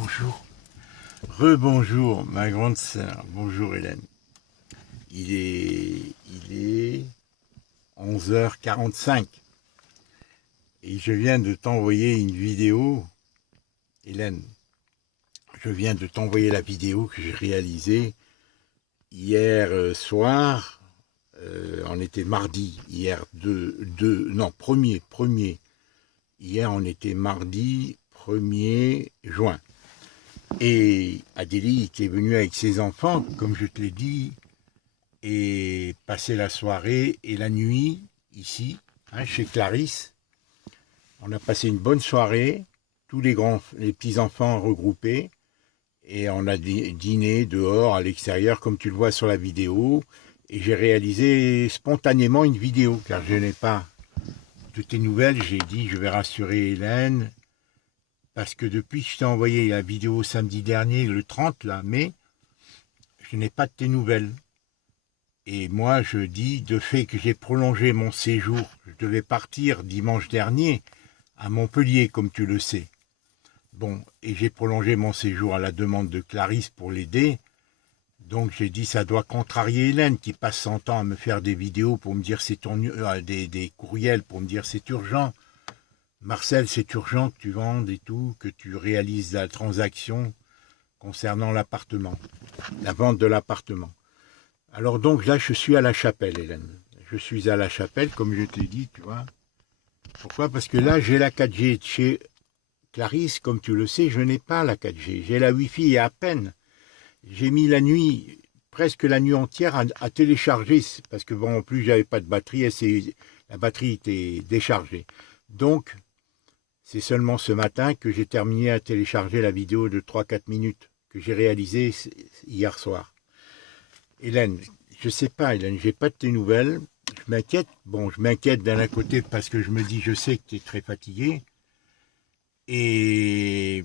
Bonjour. Rebonjour, ma grande sœur. Bonjour Hélène. Il est 11h45 et je viens de t'envoyer une vidéo. Hélène, je viens de t'envoyer la vidéo que j'ai réalisée hier soir. On était mardi, hier premier. Hier on était mardi 1er juin. Et Adélie était venue avec ses enfants, comme je te l'ai dit, et passer la soirée et la nuit ici, chez Clarisse. On a passé une bonne soirée, tous les petits-enfants regroupés, et on a dîné dehors, à l'extérieur, comme tu le vois sur la vidéo. Et j'ai réalisé spontanément une vidéo, car je n'ai pas de tes nouvelles. J'ai dit, je vais rassurer Hélène, parce que depuis que je t'ai envoyé la vidéo samedi dernier, le 30 mai, je n'ai pas de tes nouvelles. Et moi, je dis, de fait que j'ai prolongé mon séjour, je devais partir dimanche dernier à Montpellier, comme tu le sais. Bon, et j'ai prolongé mon séjour à la demande de Clarisse pour l'aider. Donc j'ai dit, ça doit contrarier Hélène qui passe son temps à me faire des vidéos pour me dire des courriels pour me dire c'est urgent. Marcel, c'est urgent que tu vendes et tout, que tu réalises la transaction concernant l'appartement, la vente de l'appartement. Alors donc là, je suis à la chapelle, Hélène. Je suis à la chapelle, comme je te l'ai dit, tu vois. Pourquoi? Parce que là, j'ai la 4G de chez Clarisse, comme tu le sais, je n'ai pas la 4G. J'ai la Wi-Fi et à peine. J'ai mis la nuit, presque la nuit entière, à télécharger, parce que bon, en plus, j'avais pas de batterie, et la batterie était déchargée. Donc, c'est seulement ce matin que j'ai terminé à télécharger la vidéo de 3-4 minutes que j'ai réalisée hier soir. Hélène, je sais pas, Hélène, j'ai pas de tes nouvelles. Je m'inquiète. Bon, je m'inquiète d'un côté parce que je me dis, je sais que tu es très fatigué. Et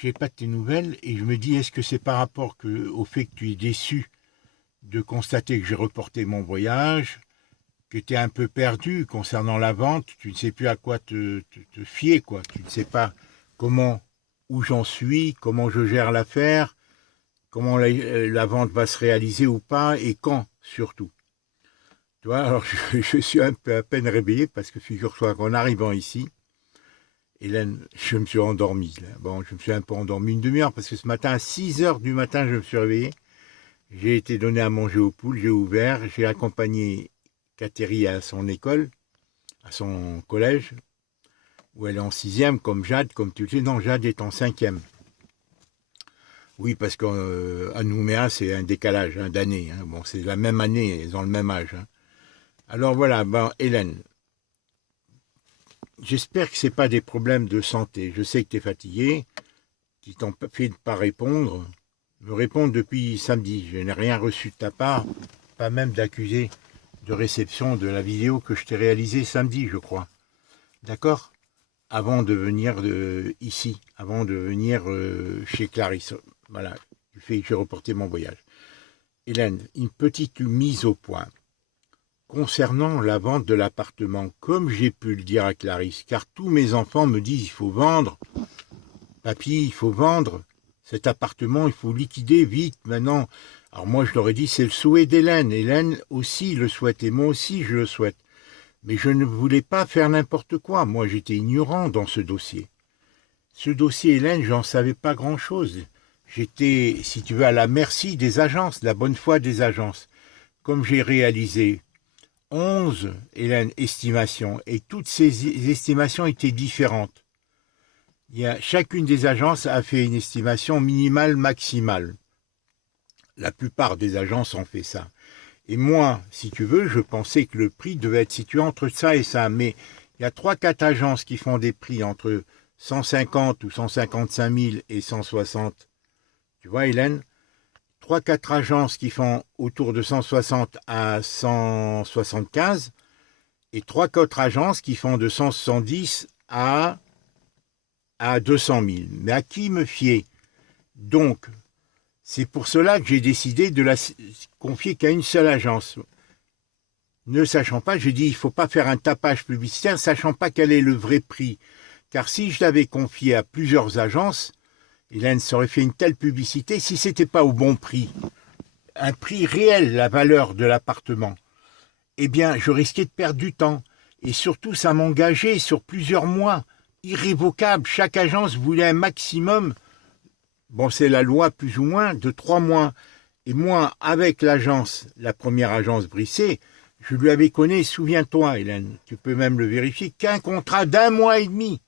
j'ai pas de tes nouvelles. Et je me dis, est-ce que c'est par rapport au fait que tu es déçu de constater que j'ai reporté mon voyage, que tu es un peu perdu concernant la vente, tu ne sais plus à quoi te fier, quoi. Tu ne sais pas où j'en suis, comment je gère l'affaire, comment la vente va se réaliser ou pas, et quand, surtout. Tu vois, alors je suis un peu à peine réveillé, parce que figure-toi qu'en arrivant ici, Hélène, je me suis endormi. Là. Bon, je me suis un peu endormi une demi-heure, parce que ce matin, à 6h du matin, je me suis réveillé. J'ai été donné à manger aux poules, j'ai ouvert, j'ai accompagné Catherine à son école, à son collège, où elle est en 6e, comme Jade, comme tu le sais. Non, Jade est en 5e. Oui, parce qu'à Nouméa, c'est un décalage d'année. Bon, c'est la même année, ils ont le même âge. Alors voilà, Hélène, j'espère que ce n'est pas des problèmes de santé. Je sais que tu es fatiguée, qui t'ont fait de ne pas répondre. Me répondre depuis samedi. Je n'ai rien reçu de ta part, pas même d'accusé de réception de la vidéo que je t'ai réalisée samedi, je crois. D'accord? Avant de venir ici, avant de venir chez Clarisse. Voilà, du fait que j'ai reporté mon voyage. Hélène, une petite mise au point. Concernant la vente de l'appartement, comme j'ai pu le dire à Clarisse, car tous mes enfants me disent il faut vendre, papy, il faut vendre cet appartement, il faut liquider vite maintenant. Alors moi je leur ai dit c'est le souhait d'Hélène. Hélène aussi le souhaite et moi aussi je le souhaite. Mais je ne voulais pas faire n'importe quoi. Moi j'étais ignorant dans ce dossier. Ce dossier, Hélène, j'en savais pas grand-chose. J'étais, si tu veux, à la merci des agences, de la bonne foi des agences. Comme j'ai réalisé 11, Hélène, estimations, et toutes ces estimations étaient différentes. Chacune des agences a fait une estimation minimale, maximale. La plupart des agences ont fait ça. Et moi, si tu veux, je pensais que le prix devait être situé entre ça et ça. Mais il y a 3-4 agences qui font des prix entre 150 ou 155 000 et 160. Tu vois, Hélène? 3-4 agences qui font autour de 160 à 175 et 3-4 agences qui font de 170 à 200 000. Mais à qui me fier? Donc, c'est pour cela que j'ai décidé de la confier qu'à une seule agence. Ne sachant pas, j'ai dit il ne faut pas faire un tapage publicitaire, sachant pas quel est le vrai prix. Car si je l'avais confié à plusieurs agences, Hélène, ça aurait fait une telle publicité si c'était pas au bon prix, un prix réel, la valeur de l'appartement. Eh bien, je risquais de perdre du temps. Et surtout, ça m'engageait sur plusieurs mois, irrévocable. Chaque agence voulait un maximum, bon, c'est la loi plus ou moins, de 3 mois. Et moi, avec l'agence, la première agence Brisset, je lui avais connu, souviens-toi, Hélène, tu peux même le vérifier, qu'un contrat d'1 mois et demi.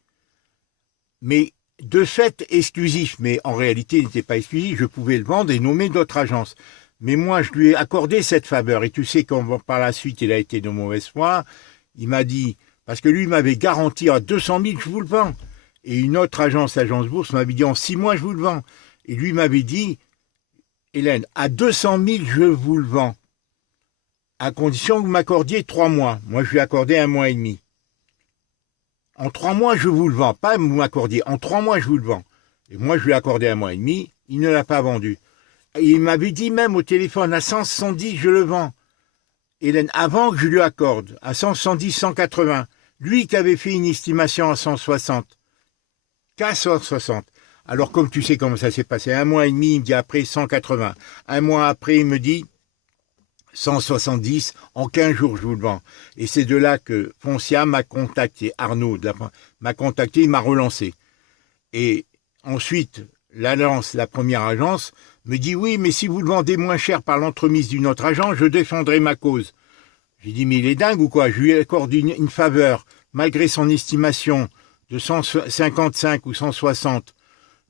Mais de fait exclusif, mais en réalité, il n'était pas exclusif, je pouvais le vendre et nommer d'autres agences. Mais moi, je lui ai accordé cette faveur. Et tu sais, quand par la suite, il a été de mauvaise foi, il m'a dit, parce que lui, il m'avait garanti à 200 000, je vous le vends. Et une autre agence, Agence Bourse, m'avait dit, en 6 mois, je vous le vends. Et lui m'avait dit, Hélène, à 200 000, je vous le vends, à condition que vous m'accordiez 3 mois. Moi, je lui ai accordé 1 mois et demi. En 3 mois, je vous le vends. Pas vous m'accordiez, en 3 mois, je vous le vends. Et moi, je lui ai accordé 1 mois et demi, il ne l'a pas vendu. Et il m'avait dit même au téléphone, à 170, je le vends. Hélène, avant que je lui accorde, à 170, 180, lui qui avait fait une estimation à 160, qu'à 160. Alors comme tu sais comment ça s'est passé, 1 mois et demi, il me dit après 180. 1 mois après, il me dit 170, en 15 jours je vous le vends. Et c'est de là que Foncia m'a contacté, Arnaud m'a contacté, il m'a relancé. Et ensuite, l'agence, la première agence, me dit oui, mais si vous le vendez moins cher par l'entremise d'une autre agence, je défendrai ma cause. J'ai dit mais il est dingue ou quoi? Je lui accorde une faveur, malgré son estimation de 155 ou 160.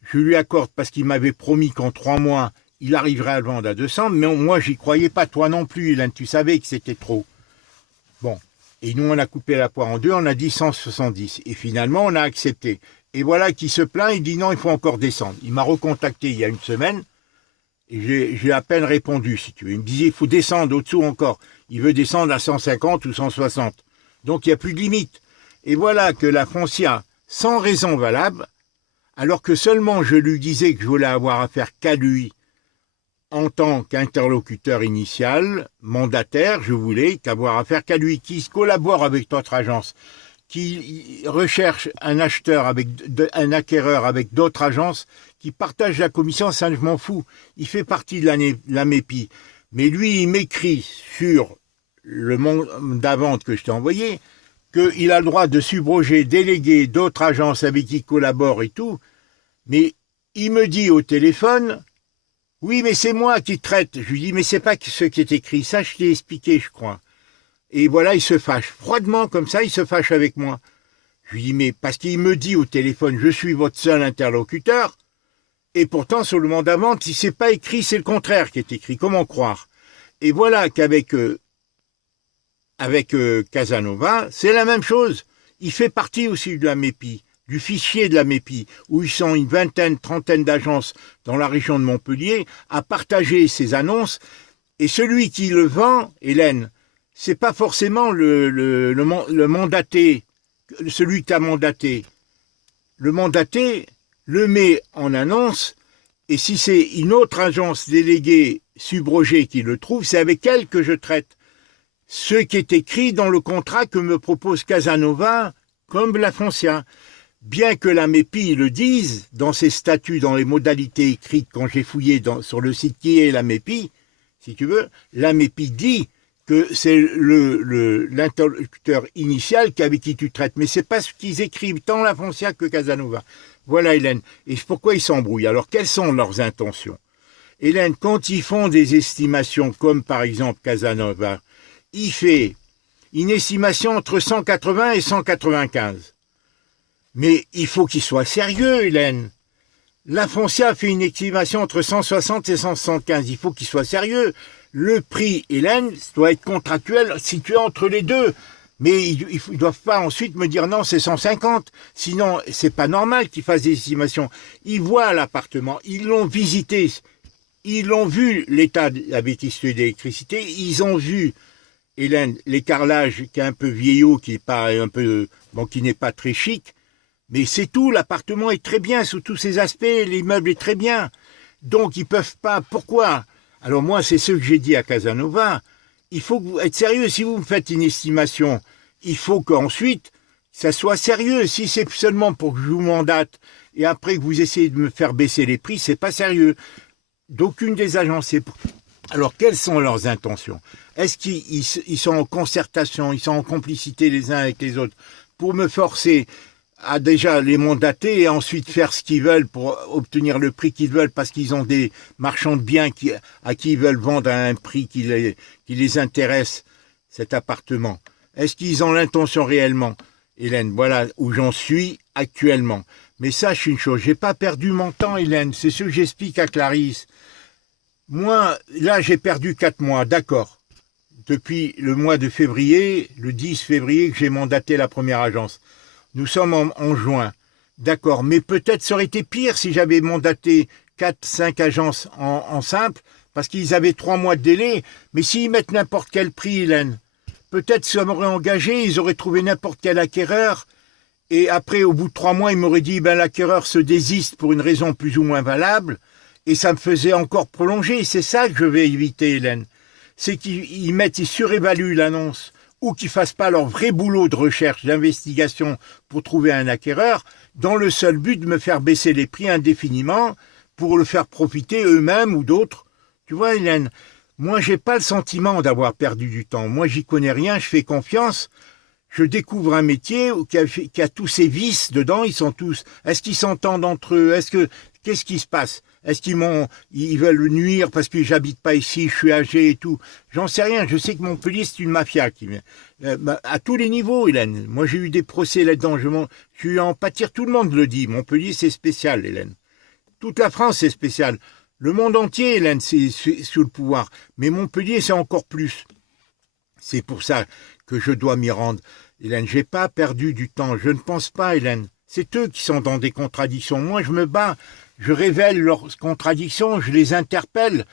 Je lui accorde parce qu'il m'avait promis qu'en 3 mois, il arriverait à le vendre à 200, mais moi j'y croyais pas, toi non plus, Hélène, tu savais que c'était trop. Bon, et nous on a coupé la poire en deux, on a dit 170, et finalement on a accepté. Et voilà qui se plaint, il dit non, il faut encore descendre. Il m'a recontacté il y a une semaine, et j'ai à peine répondu, si tu veux. Il me disait, il faut descendre au-dessous encore. Il veut descendre à 150 ou 160. Donc il n'y a plus de limite. Et voilà que la Foncia, sans raison valable, alors que seulement je lui disais que je voulais avoir affaire qu'à lui, en tant qu'interlocuteur initial, mandataire, je voulais qu'avoir affaire qu'à lui, qui collabore avec d'autres agences, qui recherche un acheteur un acquéreur avec d'autres agences, qui partagent la commission, ça je m'en fous. Il fait partie de la MEPI. Mais lui, il m'écrit sur le mandat vente que je t'ai envoyé, qu'il a le droit de subroger, déléguer d'autres agences avec qui il collabore et tout. Mais il me dit au téléphone, oui, mais c'est moi qui traite. Je lui dis, mais c'est pas ce qui est écrit. Ça, je t'ai expliqué, je crois. Et voilà, il se fâche. Froidement, comme ça, il se fâche avec moi. Je lui dis, mais parce qu'il me dit au téléphone, je suis votre seul interlocuteur. Et pourtant, sur le mandat vente, si c'est pas écrit, c'est le contraire qui est écrit. Comment croire? Et voilà qu'avec Casanova, c'est la même chose. Il fait partie aussi de la MEPI, du fichier de la MEPI, où ils sont une vingtaine, trentaine d'agences dans la région de Montpellier à partager ces annonces. Et celui qui le vend, Hélène, c'est pas forcément le mandaté, celui qui a mandaté. Le mandaté le met en annonce, et si c'est une autre agence déléguée subrogée qui le trouve, c'est avec elle que je traite. Ce qui est écrit dans le contrat que me propose Casanova comme la Foncia. Bien que la MEPI le dise, dans ses statuts, dans les modalités écrites, quand j'ai fouillé sur le site qui est la MEPI, si tu veux, la MEPI dit que c'est l'interlocuteur initial avec qui tu traites. Mais c'est pas ce qu'ils écrivent, tant la Foncia que Casanova. Voilà, Hélène. Et pourquoi ils s'embrouillent? Alors, quelles sont leurs intentions? Hélène, quand ils font des estimations, comme par exemple Casanova, il fait une estimation entre 180 et 195. Mais il faut qu'il soit sérieux, Hélène. La Foncia fait une estimation entre 160 et 175. Il faut qu'il soit sérieux. Le prix, Hélène, doit être contractuel, situé entre les deux. Mais ils ne doivent pas ensuite me dire non, c'est 150. Sinon, c'est pas normal qu'ils fassent des estimations. Ils voient l'appartement, ils l'ont visité, ils ont vu l'état de la vétusté d'électricité, ils ont vu, Hélène, les carrelages qui est un peu vieillot, qui n'est pas très chic. Mais c'est tout, l'appartement est très bien sous tous ses aspects, l'immeuble est très bien. Donc ils peuvent pas. Pourquoi? Alors moi, c'est ce que j'ai dit à Casanova. Il faut être sérieux. Si vous me faites une estimation, il faut qu'ensuite, ça soit sérieux. Si c'est seulement pour que je vous mandate et après que vous essayez de me faire baisser les prix, c'est pas sérieux. D'aucune des agences. Alors, quelles sont leurs intentions? Est-ce qu'ils sont en concertation, ils sont en complicité les uns avec les autres pour me forcer à déjà les mandater et ensuite faire ce qu'ils veulent pour obtenir le prix qu'ils veulent parce qu'ils ont des marchands de biens à qui ils veulent vendre à un prix qui les intéresse, cet appartement? Est-ce qu'ils ont l'intention réellement? Hélène, voilà où j'en suis actuellement. Mais sache une chose, j'ai pas perdu mon temps, Hélène, c'est ce que j'explique à Clarisse. Moi, là, j'ai perdu 4 mois, d'accord. Depuis le mois de février, le 10 février, que j'ai mandaté la première agence. Nous sommes en juin, d'accord. Mais peut-être ça aurait été pire si j'avais mandaté 4-5 agences en simple, parce qu'ils avaient 3 mois de délai. Mais s'ils mettent n'importe quel prix, Hélène, peut-être ça m'aurait engagé, ils auraient trouvé n'importe quel acquéreur. Et après, au bout de 3 mois, ils m'auraient dit, l'acquéreur se désiste pour une raison plus ou moins valable. Et ça me faisait encore prolonger. C'est ça que je vais éviter, Hélène. C'est ils surévaluent l'annonce ou qu'ils ne fassent pas leur vrai boulot de recherche, d'investigation pour trouver un acquéreur, dans le seul but de me faire baisser les prix indéfiniment pour le faire profiter eux-mêmes ou d'autres. Tu vois, Hélène, moi, j'ai pas le sentiment d'avoir perdu du temps. Moi, j'y connais rien, je fais confiance. Je découvre un métier qui a tous ses vices dedans, ils sont tous... Est-ce qu'ils s'entendent entre eux? Qu'est-ce qui se passe? Est-ce ils veulent nuire parce que j'habite pas ici, je suis âgé et tout? J'en sais rien, je sais que Montpellier, c'est une mafia. À tous les niveaux, Hélène. Moi, j'ai eu des procès là-dedans, je suis en pâtir, tout le monde le dit. Montpellier, c'est spécial, Hélène. Toute la France, c'est spécial. Le monde entier, Hélène, c'est sous le pouvoir. Mais Montpellier, c'est encore plus. C'est pour ça que je dois m'y rendre. Hélène, j'ai pas perdu du temps. Je ne pense pas, Hélène. C'est eux qui sont dans des contradictions. Moi, je me bats. Je révèle leurs contradictions. Je les interpelle.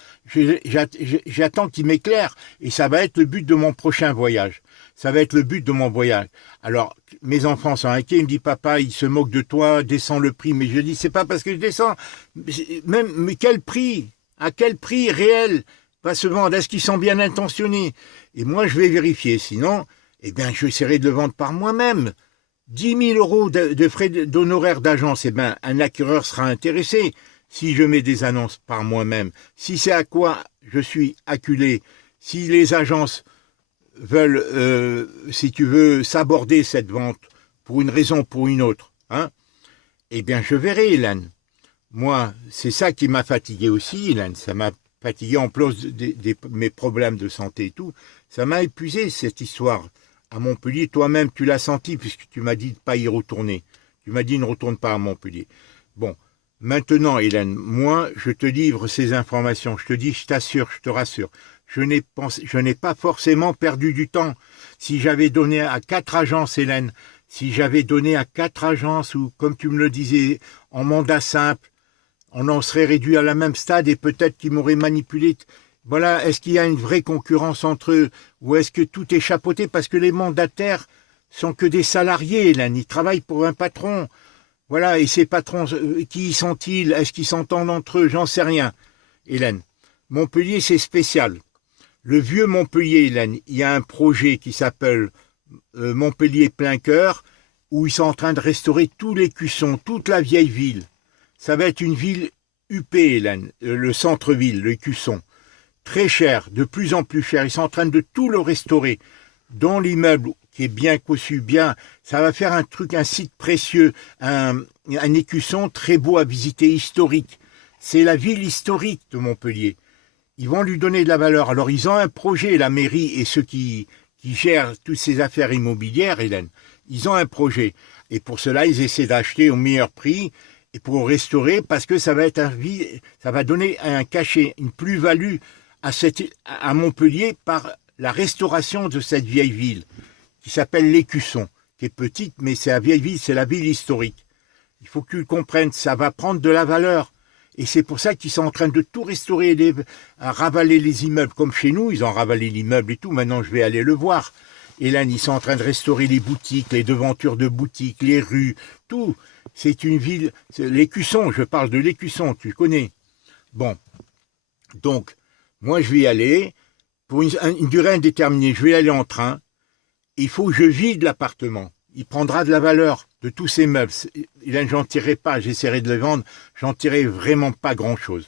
J'attends qu'ils m'éclairent. Et ça va être le but de mon prochain voyage. Ça va être le but de mon voyage. Alors, mes enfants sont inquiets. Ils me disent, papa, ils se moquent de toi. Descends le prix. Mais je dis, c'est pas parce que je descends. Mais quel prix? À quel prix réel va se vendre? Est-ce qu'ils sont bien intentionnés? Et moi, je vais vérifier. Sinon, eh bien, je essaierai de le vendre par moi-même. 10 000 euros de frais d'honoraires d'agence, eh bien, un acquéreur sera intéressé si je mets des annonces par moi-même. Si c'est à quoi je suis acculé, si les agences veulent, si tu veux, s'aborder cette vente pour une raison ou pour une autre, hein, eh bien, je verrai, Hélène. Moi, c'est ça qui m'a fatigué aussi, Hélène. Ça m'a fatigué en plus de mes problèmes de santé et tout. Ça m'a épuisé, cette histoire. À Montpellier, toi-même, tu l'as senti, puisque tu m'as dit de ne pas y retourner. Tu m'as dit ne retourne pas à Montpellier. Bon, maintenant, Hélène, moi, je te livre ces informations. Je te dis, je t'assure, je te rassure. Je n'ai pas forcément perdu du temps. Si j'avais donné à 4 agences, Hélène, si j'avais donné à 4 agences, ou comme tu me le disais, en mandat simple, on en serait réduit à la même stade et peut-être qu'ils m'auraient manipulé. Voilà, est-ce qu'il y a une vraie concurrence entre eux ou est-ce que tout est chapeauté parce que les mandataires sont que des salariés, Hélène, ils travaillent pour un patron. Voilà, et ces patrons, qui sont-ils? Est-ce qu'ils s'entendent entre eux? J'en sais rien, Hélène. Montpellier, c'est spécial. Le vieux Montpellier, Hélène, il y a un projet qui s'appelle Montpellier plein cœur où ils sont en train de restaurer tous les cuissons, toute la vieille ville. Ça va être une ville huppée, Hélène, le centre-ville, le Cusson. Très cher, de plus en plus cher. Ils sont en train de tout le restaurer, dont l'immeuble qui est bien cossu, bien. Ça va faire un site précieux, un écusson très beau à visiter, historique. C'est la ville historique de Montpellier. Ils vont lui donner de la valeur. Alors ils ont un projet, la mairie et ceux qui gèrent toutes ces affaires immobilières, Hélène. Ils ont un projet. Et pour cela, ils essaient d'acheter au meilleur prix et pour restaurer, parce que ça va donner un cachet, une plus-value à Montpellier par la restauration de cette vieille ville qui s'appelle l'Écusson, qui est petite, mais c'est la vieille ville, c'est la ville historique. Il faut que tu le comprennes, ça va prendre de la valeur. Et c'est pour ça qu'ils sont en train de tout restaurer, à ravaler les immeubles. Comme chez nous, ils ont ravalé l'immeuble et tout. Maintenant, je vais aller le voir. Et là, ils sont en train de restaurer les boutiques, les devantures de boutiques, les rues, tout. C'est une ville, l'Écusson, je parle de l'Écusson, tu le connais. Bon, donc, moi, je vais y aller pour une durée indéterminée. Je vais y aller en train. Il faut que je vide l'appartement. il prendra de la valeur de tous ces meubles. J'en tirerai pas, j'essaierai de les vendre, j'en tirerai vraiment pas grand-chose.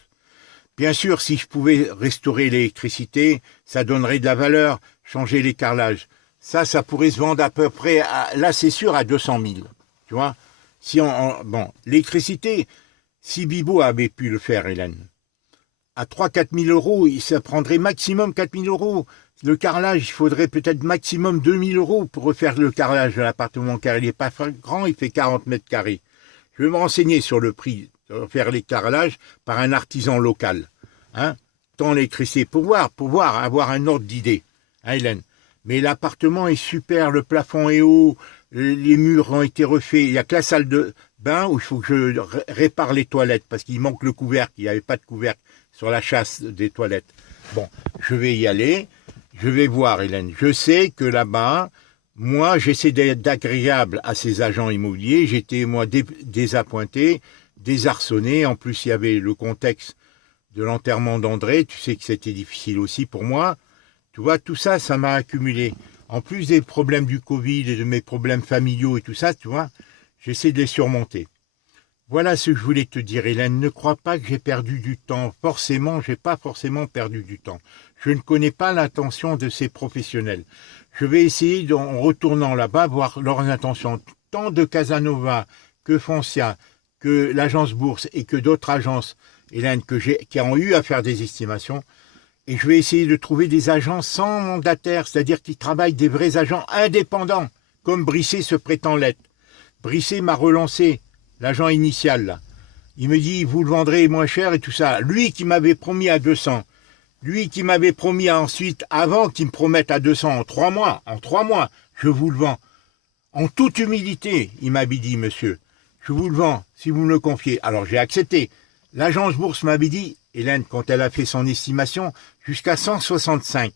Bien sûr, si je pouvais restaurer l'électricité, ça donnerait de la valeur, changer les carrelages. Ça pourrait se vendre à peu près, là c'est sûr, à 200 000. Tu vois, si bon, l'électricité, si Bibo avait pu le faire, Hélène, à 3-4 000 euros, ça prendrait maximum 4 000 euros. Le carrelage, il faudrait peut-être maximum 2 000 euros pour refaire le carrelage de l'appartement, car il n'est pas grand, il fait 40 mètres carrés. Je vais me renseigner sur le prix de faire les carrelages par un artisan local. Hein, tant l'électricité, pour voir, avoir un ordre d'idée. Hein, Hélène. Mais l'appartement est super, le plafond est haut, les murs ont été refaits. Il n'y a que la salle de bain où il faut que je répare les toilettes, parce qu'il manque le couvercle, il n'y avait pas de couvercle sur la chasse des toilettes. Bon, je vais y aller, je vais voir, Hélène. Je sais que là-bas, moi, j'essaie d'être agréable à ces agents immobiliers. J'étais, moi, désappointé, désarçonné. En plus, il y avait le contexte de l'enterrement d'André. Tu sais que c'était difficile aussi pour moi. Tu vois, tout ça, ça m'a accumulé. En plus des problèmes du Covid et de mes problèmes familiaux et tout ça, tu vois, j'essaie de les surmonter. Voilà ce que je voulais te dire, Hélène. Ne crois pas que j'ai perdu du temps. Forcément, j'ai pas forcément perdu du temps. Je ne connais pas l'intention de ces professionnels. Je vais essayer, en retournant là-bas, voir leurs intentions. Tant de Casanova, que Foncia, que l'agence Bourse et que d'autres agences, Hélène, qui ont eu à faire des estimations. Et je vais essayer de trouver des agents sans mandataire, c'est-à-dire qui travaillent des vrais agents indépendants, comme Brisset se prétend l'être. Brisset m'a relancé, l'agent initial, là. Il me dit, vous le vendrez moins cher et tout ça. Lui qui m'avait promis à 200, lui qui m'avait promis ensuite, avant qu'il me promette à 200 en 3 mois, je vous le vends. En toute humilité, il m'avait dit, monsieur, je vous le vends, si vous me le confiez. Alors j'ai accepté. L'agence Bourse m'avait dit, Hélène, quand elle a fait son estimation, jusqu'à 165.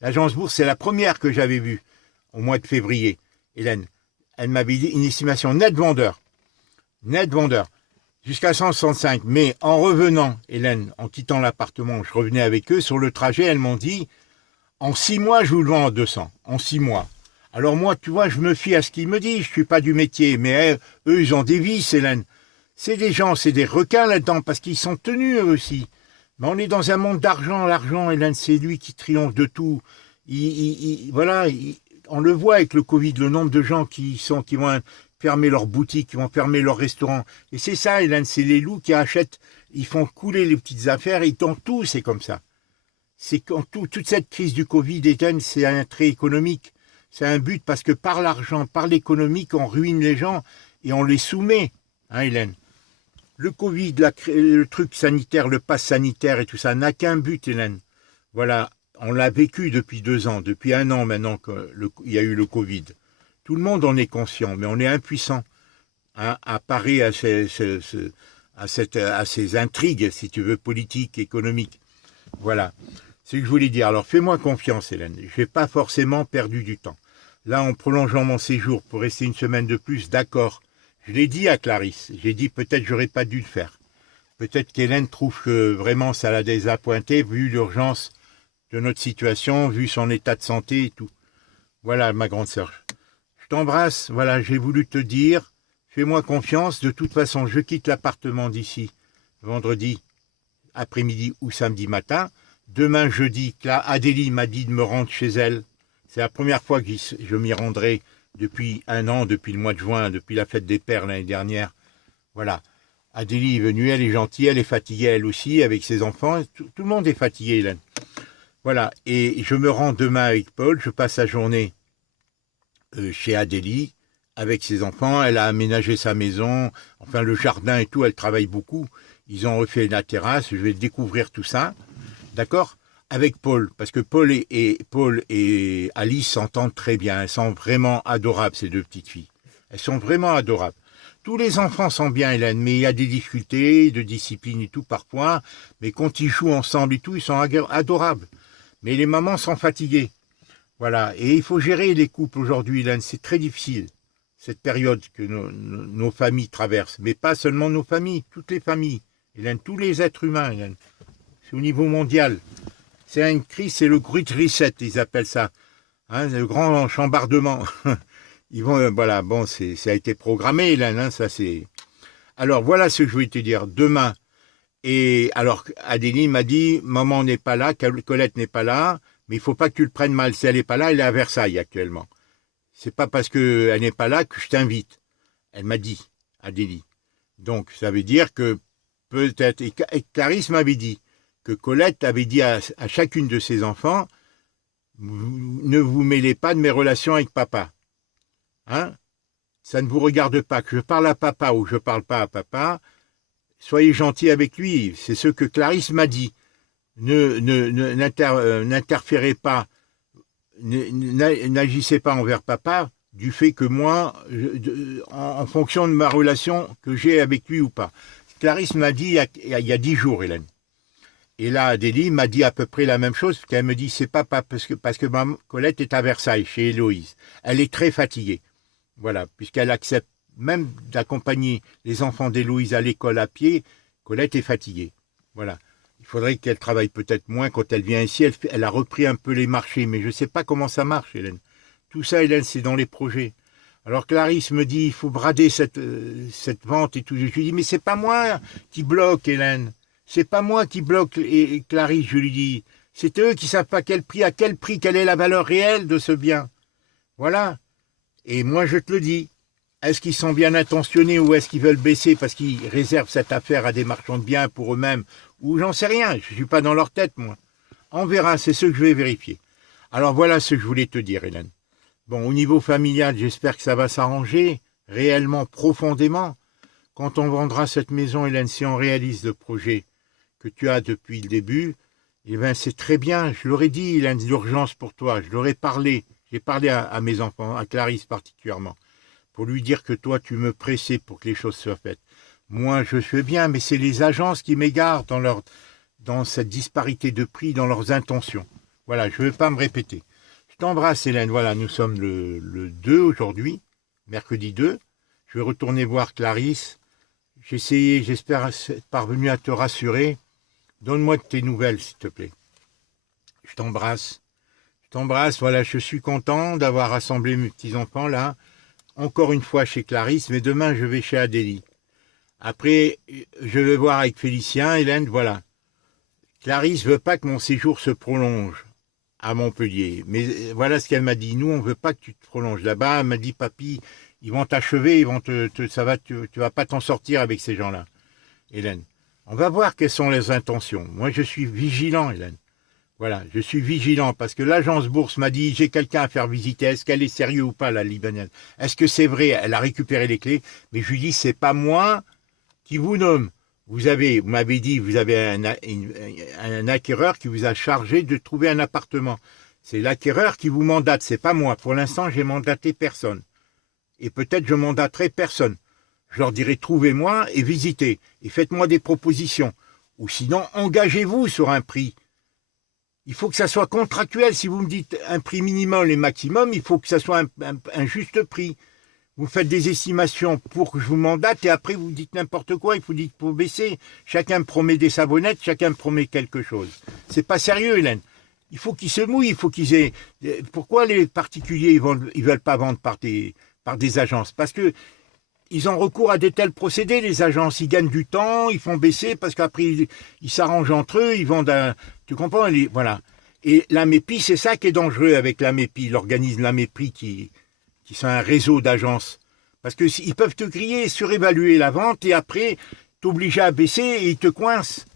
L'agence Bourse, c'est la première que j'avais vue au mois de février. Hélène, elle m'avait dit une estimation net vendeur, jusqu'à 165. Mais en revenant, Hélène, en quittant l'appartement, je revenais avec eux, sur le trajet, elles m'ont dit, en 6 mois, je vous le vends à 200, en 6 mois. Alors moi, tu vois, je me fie à ce qu'ils me disent, je suis pas du métier, mais eux, ils ont des vices, Hélène. C'est des gens, c'est des requins là-dedans, parce qu'ils sont tenus eux aussi. Mais on est dans un monde d'argent, l'argent, Hélène, c'est lui qui triomphe de tout. Voilà, on le voit avec le Covid, le nombre de gens qui vont fermer leurs boutiques, qui vont fermer leurs restaurants. Et c'est ça, Hélène, c'est les loups qui achètent, ils font couler les petites affaires, et dans tout, c'est comme ça. C'est quand toute cette crise du Covid, Hélène, c'est un trait économique. C'est un but, parce que par l'argent, par l'économique, on ruine les gens et on les soumet, hein, Hélène. Le Covid, le truc sanitaire, le pass sanitaire et tout ça n'a qu'un but, Hélène. Voilà, on l'a vécu depuis 2 ans, depuis 1 an maintenant qu'il y a eu le Covid. Tout le monde en est conscient, mais on est impuissant, hein, à parer à ces intrigues, si tu veux, politiques, économiques. Voilà, c'est ce que je voulais dire. Alors fais-moi confiance, Hélène, je n'ai pas forcément perdu du temps. Là, en prolongeant mon séjour pour rester 1 semaine de plus, d'accord. Je l'ai dit à Clarisse, j'ai dit peut-être j'aurais pas dû le faire. Peut-être qu'Hélène trouve que vraiment ça l'a désappointé, vu l'urgence de notre situation, vu son état de santé et tout. Voilà, ma grande sœur. Je t'embrasse, voilà, j'ai voulu te dire, fais-moi confiance, de toute façon, je quitte l'appartement d'ici, vendredi après-midi ou samedi matin. Demain, jeudi, Adélie m'a dit de me rendre chez elle. C'est la première fois que je m'y rendrai depuis 1 an, depuis le mois de juin, depuis la fête des pères l'année dernière. Voilà. Adélie est venue, elle est gentille, elle est fatiguée elle aussi, avec ses enfants. Tout le monde est fatigué, Hélène. Voilà. Et je me rends demain avec Paul, je passe la journée chez Adélie, avec ses enfants. Elle a aménagé sa maison, enfin le jardin et tout, elle travaille beaucoup. Ils ont refait la terrasse, je vais découvrir tout ça. D'accord ? Avec Paul, parce que Paul et Alice s'entendent très bien. Elles sont vraiment adorables, ces 2 petites filles. Elles sont vraiment adorables. Tous les enfants sont bien, Hélène, mais il y a des difficultés de discipline et tout parfois. Mais quand ils jouent ensemble et tout, ils sont adorables. Mais les mamans sont fatiguées. Voilà. Et il faut gérer les couples aujourd'hui, Hélène. C'est très difficile, cette période que nos familles traversent. Mais pas seulement nos familles, toutes les familles. Hélène, tous les êtres humains, Hélène. C'est au niveau mondial. C'est une crise, c'est le Great Reset, ils appellent ça. Hein, le grand chambardement. Ils vont, voilà, bon, ça a été programmé, Hélène, hein, ça c'est... Alors, voilà ce que je voulais te dire. Demain, et alors, Adélie m'a dit, maman n'est pas là, Colette n'est pas là, mais il faut pas que tu le prennes mal. Si elle n'est pas là, elle est à Versailles actuellement. C'est pas parce qu'elle n'est pas là que je t'invite. Elle m'a dit, Adélie. Donc, ça veut dire que peut-être... Et Clarisse m'avait dit que Colette avait dit à chacune de ses enfants, ne vous mêlez pas de mes relations avec papa. Hein? Ça ne vous regarde pas. Que je parle à papa ou je parle pas à papa, soyez gentil avec lui. C'est ce que Clarisse m'a dit. N'interférez pas, n'agissez pas envers papa du fait que moi, en fonction de ma relation que j'ai avec lui ou pas. Clarisse m'a dit il y a 10 jours, Hélène. Et là, Adélie m'a dit à peu près la même chose, qu'elle me dit, c'est pas parce que ma Colette est à Versailles, chez Héloïse. Elle est très fatiguée. Voilà, puisqu'elle accepte même d'accompagner les enfants d'Héloïse à l'école à pied, Colette est fatiguée. Voilà. Il faudrait qu'elle travaille peut-être moins quand elle vient ici. Elle a repris un peu les marchés, mais je ne sais pas comment ça marche, Hélène. Tout ça, Hélène, c'est dans les projets. Alors Clarisse me dit, il faut brader cette vente et tout. Je lui dis, mais c'est pas moi qui bloque, Hélène. C'est pas moi qui bloque. Et Clarisse, je lui dis, c'est eux qui savent pas à quel prix, quelle est la valeur réelle de ce bien. Voilà. Et moi, je te le dis. Est-ce qu'ils sont bien intentionnés ou est-ce qu'ils veulent baisser parce qu'ils réservent cette affaire à des marchands de biens pour eux-mêmes? Ou j'en sais rien, je ne suis pas dans leur tête, moi. On verra, c'est ce que je vais vérifier. Alors voilà ce que je voulais te dire, Hélène. Bon, au niveau familial, j'espère que ça va s'arranger, réellement, profondément. Quand on vendra cette maison, Hélène, si on réalise le projet que tu as depuis le début, eh bien c'est très bien, je l'aurais dit, Hélène, l'urgence pour toi, je leur ai parlé. J'ai parlé à mes enfants, à Clarisse particulièrement, pour lui dire que toi, tu me pressais pour que les choses soient faites. Moi, je fais bien, mais c'est les agences qui m'égarent dans cette disparité de prix, dans leurs intentions. Voilà, je ne vais pas me répéter. Je t'embrasse, Hélène. Voilà, nous sommes le 2 aujourd'hui, mercredi 2. Je vais retourner voir Clarisse. J'ai essayé, j'espère être parvenu à te rassurer. Donne-moi de tes nouvelles, s'il te plaît. Je t'embrasse. Je t'embrasse. Voilà, je suis content d'avoir rassemblé mes petits-enfants là. Encore une fois chez Clarisse, mais demain, je vais chez Adélie. Après, je vais voir avec Félicien, Hélène, voilà. Clarisse veut pas que mon séjour se prolonge à Montpellier. Mais voilà ce qu'elle m'a dit. Nous, on veut pas que tu te prolonges là-bas. Elle m'a dit, papy, ils vont t'achever, ils vont tu vas pas t'en sortir avec ces gens-là. Hélène, on va voir quelles sont les intentions. Moi, je suis vigilant, Hélène. Voilà, je suis vigilant parce que l'agence bourse m'a dit, j'ai quelqu'un à faire visiter. Est-ce qu'elle est sérieuse ou pas, la Libanaise? Est-ce que c'est vrai? Elle a récupéré les clés. Mais je lui dis, c'est pas moi qui vous nomme. Vous m'avez dit, vous avez un acquéreur qui vous a chargé de trouver un appartement. C'est l'acquéreur qui vous mandate, c'est pas moi. Pour l'instant, j'ai mandaté personne. Et peut-être je mandaterai personne. Je leur dirai, trouvez-moi et visitez. Et faites-moi des propositions. Ou sinon, engagez-vous sur un prix. Il faut que ça soit contractuel. Si vous me dites un prix minimum et maximum, il faut que ça soit un juste prix. Vous faites des estimations pour que je vous mandate et après vous dites n'importe quoi, il faut dire pour baisser. Chacun me promet des savonnettes, chacun me promet quelque chose. C'est pas sérieux, Hélène. Il faut qu'ils se mouillent, il faut qu'ils aient... Pourquoi les particuliers ils veulent pas vendre par des agences? Parce que ils ont recours à des tels procédés, les agences. Ils gagnent du temps, ils font baisser parce qu'après ils s'arrangent entre eux, ils vendent un... Tu comprends? Voilà. Et l'AMEPI, c'est ça qui est dangereux avec l'AMEPI, l'organisme l'AMEPI qui sont un réseau d'agences. Parce qu'ils peuvent te griller, surévaluer la vente et après t'obliger à baisser et ils te coincent.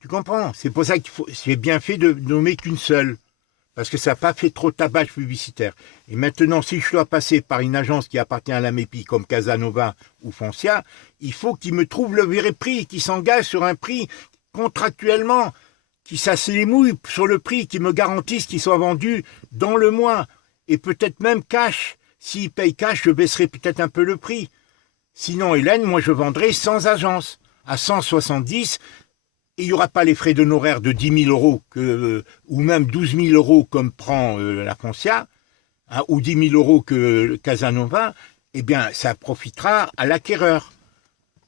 Tu comprends? C'est pour ça qu'il faut, c'est bien fait de nommer qu'une seule. Parce que ça n'a pas fait trop de tabac publicitaire. Et maintenant, si je dois passer par une agence qui appartient à la MEPI, comme Casanova ou Foncia, il faut qu'ils me trouvent le vrai prix, qu'ils s'engagent sur un prix contractuellement, qu'ils s'assémouillent sur le prix, qu'ils me garantissent qu'ils soient vendus dans le mois. Et peut-être même cash. S'ils payent cash, je baisserai peut-être un peu le prix. Sinon, Hélène, moi je vendrai sans agence, à 170, et il n'y aura pas les frais d'honoraires de 10 000 € ou même 12 000 € comme prend la Foncia, hein, ou 10 000 € que Casanova, eh bien ça profitera à l'acquéreur.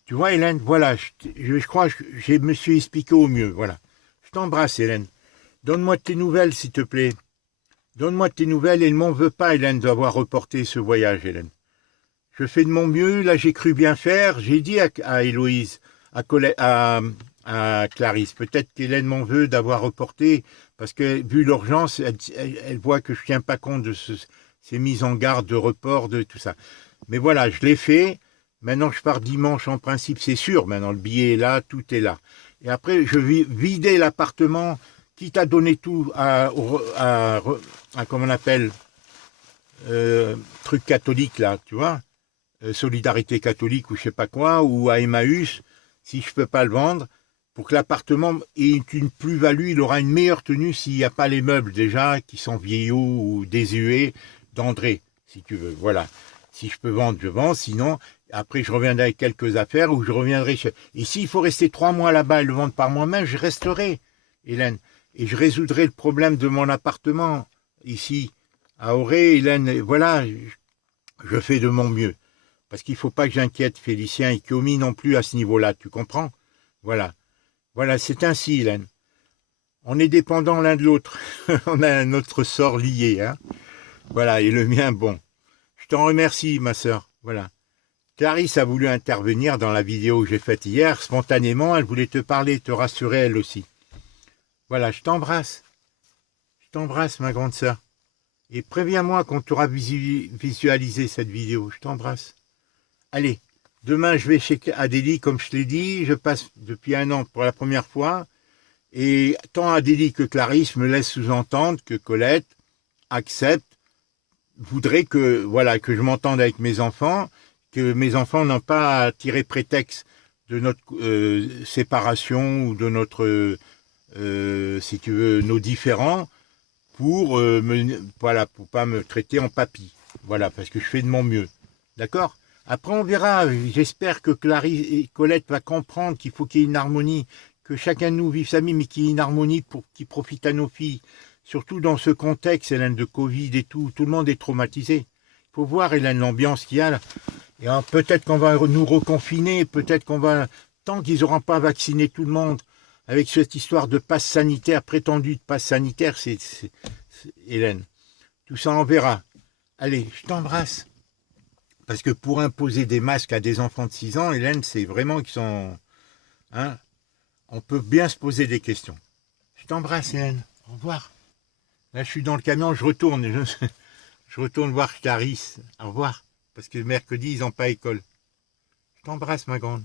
Tu vois, Hélène, voilà, je crois que je me suis expliqué au mieux, voilà. Je t'embrasse, Hélène. Donne-moi tes nouvelles, s'il te plaît. Donne-moi tes nouvelles. Elle m'en veut pas, Hélène, d'avoir reporté ce voyage, Hélène. Je fais de mon mieux. Là, j'ai cru bien faire. J'ai dit à Héloïse, à Clarisse, peut-être qu'Hélène m'en veut d'avoir reporté, parce que, vu l'urgence, elle voit que je tiens pas compte de ces mises en garde de report, de tout ça. Mais voilà, je l'ai fait. Maintenant, je pars dimanche, en principe, c'est sûr. Maintenant, le billet est là, tout est là. Et après, je vais vider l'appartement, quitte à donner tout à comment on appelle, truc catholique, là, tu vois, Solidarité catholique ou je sais pas quoi, ou à Emmaüs, si je peux pas le vendre, pour que l'appartement ait une plus-value, il aura une meilleure tenue s'il n'y a pas les meubles déjà qui sont vieillots ou désuets d'André, si tu veux. Voilà. Si je peux vendre, je vends. Sinon, après, je reviendrai avec quelques affaires ou je reviendrai chez... Et s'il faut rester 3 mois là-bas et le vendre par moi-même, je resterai, Hélène. Et je résoudrai le problème de mon appartement ici, à Auray, Hélène. Et voilà, je fais de mon mieux. Parce qu'il ne faut pas que j'inquiète Félicien et Kiomi non plus à ce niveau-là, tu comprends? Voilà. Voilà, c'est ainsi, Hélène. On est dépendants l'un de l'autre. On a notre sort lié, hein. Voilà, et le mien, bon. Je t'en remercie, ma sœur. Voilà. Clarisse a voulu intervenir dans la vidéo que j'ai faite hier. Spontanément, elle voulait te parler, te rassurer elle aussi. Voilà, je t'embrasse. Je t'embrasse, ma grande sœur. Et préviens-moi quand tu auras visualisé cette vidéo. Je t'embrasse. Allez, demain, je vais chez Adélie, comme je te l'ai dit. Je passe depuis 1 an pour la première fois. Et tant Adélie que Clarisse me laissent sous-entendre que Colette accepte, voudrait que, voilà, que je m'entende avec mes enfants, que mes enfants n'ont pas à tirer prétexte de notre séparation ou de notre, si tu veux, nos différends pour voilà, pour pas me traiter en papy. Voilà, parce que je fais de mon mieux. D'accord? Après, on verra. J'espère que Clarisse et Colette va comprendre qu'il faut qu'il y ait une harmonie, que chacun de nous vive sa vie, mais qu'il y ait une harmonie pour qui profite à nos filles. Surtout dans ce contexte, Hélène, de Covid et tout le monde est traumatisé. Il faut voir, Hélène, l'ambiance qu'il y a là. Et peut-être qu'on va nous reconfiner, peut-être qu'on va... Tant qu'ils n'auront pas vacciné tout le monde, avec cette histoire de passe sanitaire, prétendue de passe sanitaire, c'est Hélène. Tout ça, on verra. Allez, je t'embrasse. Parce que pour imposer des masques à des enfants de 6 ans, Hélène, c'est vraiment qu'ils sont... Hein, on peut bien se poser des questions. Je t'embrasse, Hélène. Au revoir. Là, je suis dans le camion, je retourne. Je retourne voir Clarisse. Au revoir. Parce que mercredi, ils n'ont pas école. Je t'embrasse, ma grande.